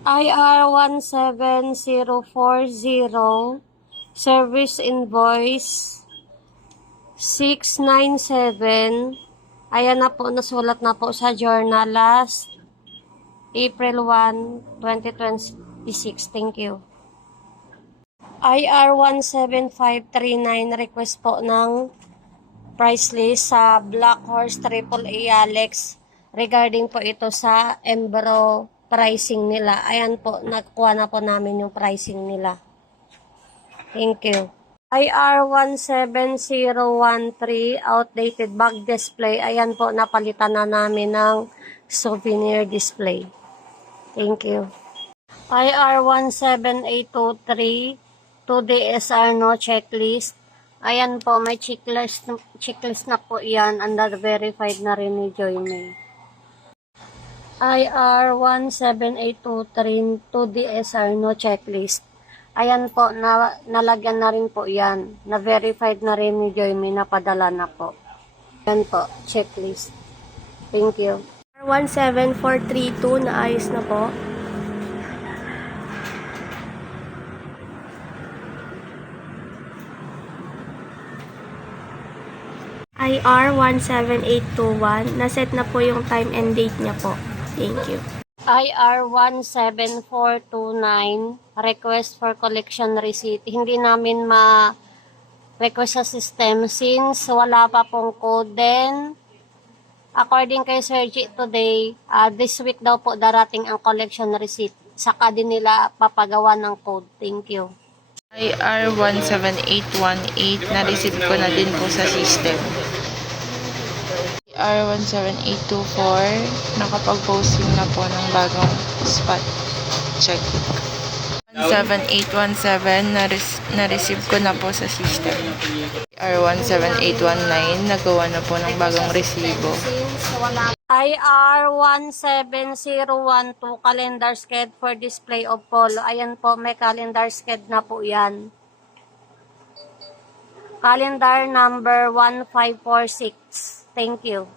IR17040, service invoice 697. Ayan na po, nasulat na po sa journal last April 1, 2026. Thank you. IR17539, request po ng price list sa Black Horse AAA Alex regarding po ito sa Embro pricing nila. Ayan po, nakuha na po namin yung pricing nila. Thank you. IR17013, outdated bag display. Ayan po, napalitan na namin ng souvenir display. Thank you. IR17823, 2DSR no checklist. Ayan po, may checklist na po yan. Under verified na rin ni Joy May. IR17823, 2DSR no checklist. Ayan po, nalagyan na rin po yan. Na-verified na rin ni Joy May, napadala na po. Ayan po, checklist. Thank you. IR17432, naayos na po. IR17821, naset na po yung time and date niya po. Thank you. IR17429, request for collection receipt. Hindi namin ma-request sa system since wala pa pong code. Then, according kay Sir G today, this week daw po darating ang collection receipt. Saka din nila papagawa ng code. Thank you. IR17818, na-receive ko na din po sa system. IR17824, nakapag-posting na po ng bagong spot check. 17817, na-receive ko na po sa system. IR17819, nagawa na po ng bagong resibo. IR17012, calendar sked for display of polo. Ayan po, may calendar sked na po yan. Calendar number 1546. Thank you.